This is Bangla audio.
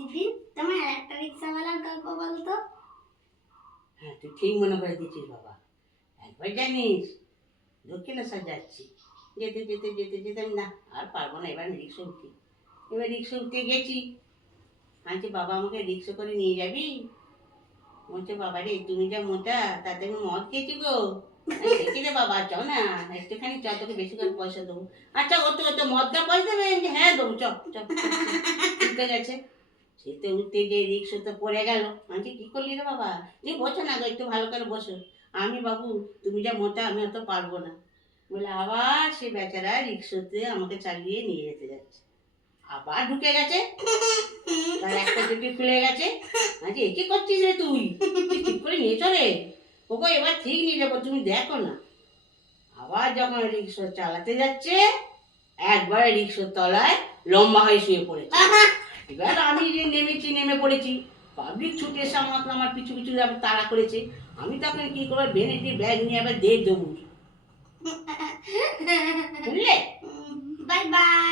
টিফিন তোমার একটা রিক্সাওয়ালার গল্প বলতো। হ্যাঁ, তুই ঠিক মনে করে দিচ্ছিস বাবা। একবার জানিস দক্ষিণেশ্বর যাচ্ছি, যেতে যেতে যেতে যেতে আমি না আর পারবো না, এবার আমি রিক্সা উঠি। এবার রিক্সা উঠতে গেছি, আনছি বাবা আমাকে রিক্সা করে নিয়ে যাবি? বলছে বাবা রে তুমি যা মোটা, তাতে আমি মদ খেয়েছি গো। দেখি রে বাবা চ না, একটুখানি চ, তোকে বেশি করে পয়সা দেবো। আচ্ছা ও তো মদটা পয়সা দেবে? আমি বলছি, হ্যাঁ দেবো, চ চ চ, চ। উঠতে গেছে, সেতে উঠতে গিয়ে রিক্সা তো পড়ে গেল। আমি কি করলি রে বাবা? তুমি বসো না গো, একটু ভালো করে বসো। আমি বাবু তুমি যা মোটা আমি অত পারবো না। বলে আবার সে বেচারা রিক্সাতে আমাকে চালিয়ে নিয়ে যেতে যাচ্ছে। আবার ঢুকে গেছে, তার একটা চুটি খুলে গেছে। আজকে কি করছিস রে তুই? তুই ঠিক করে নিয়ে চলে। ওগো এবার ঠিক নিয়ে যাবো, তুমি দেখো না। আবার যখন রিক্সা চালাতে যাচ্ছে, একবারে রিক্সার তলায় লম্বা হয়ে শুয়ে পড়েছে। এবার আমি যে নেমেছি, নেমে পড়েছি। পাবলিক ছুটে এসে আমাকে আমার পিছু পিছু আবার তাড়া করেছে। আমি তখন কি করবো, বেনেটি ব্যাগ নিয়ে আবার দে দৌড়। বুঝলে? Bye bye.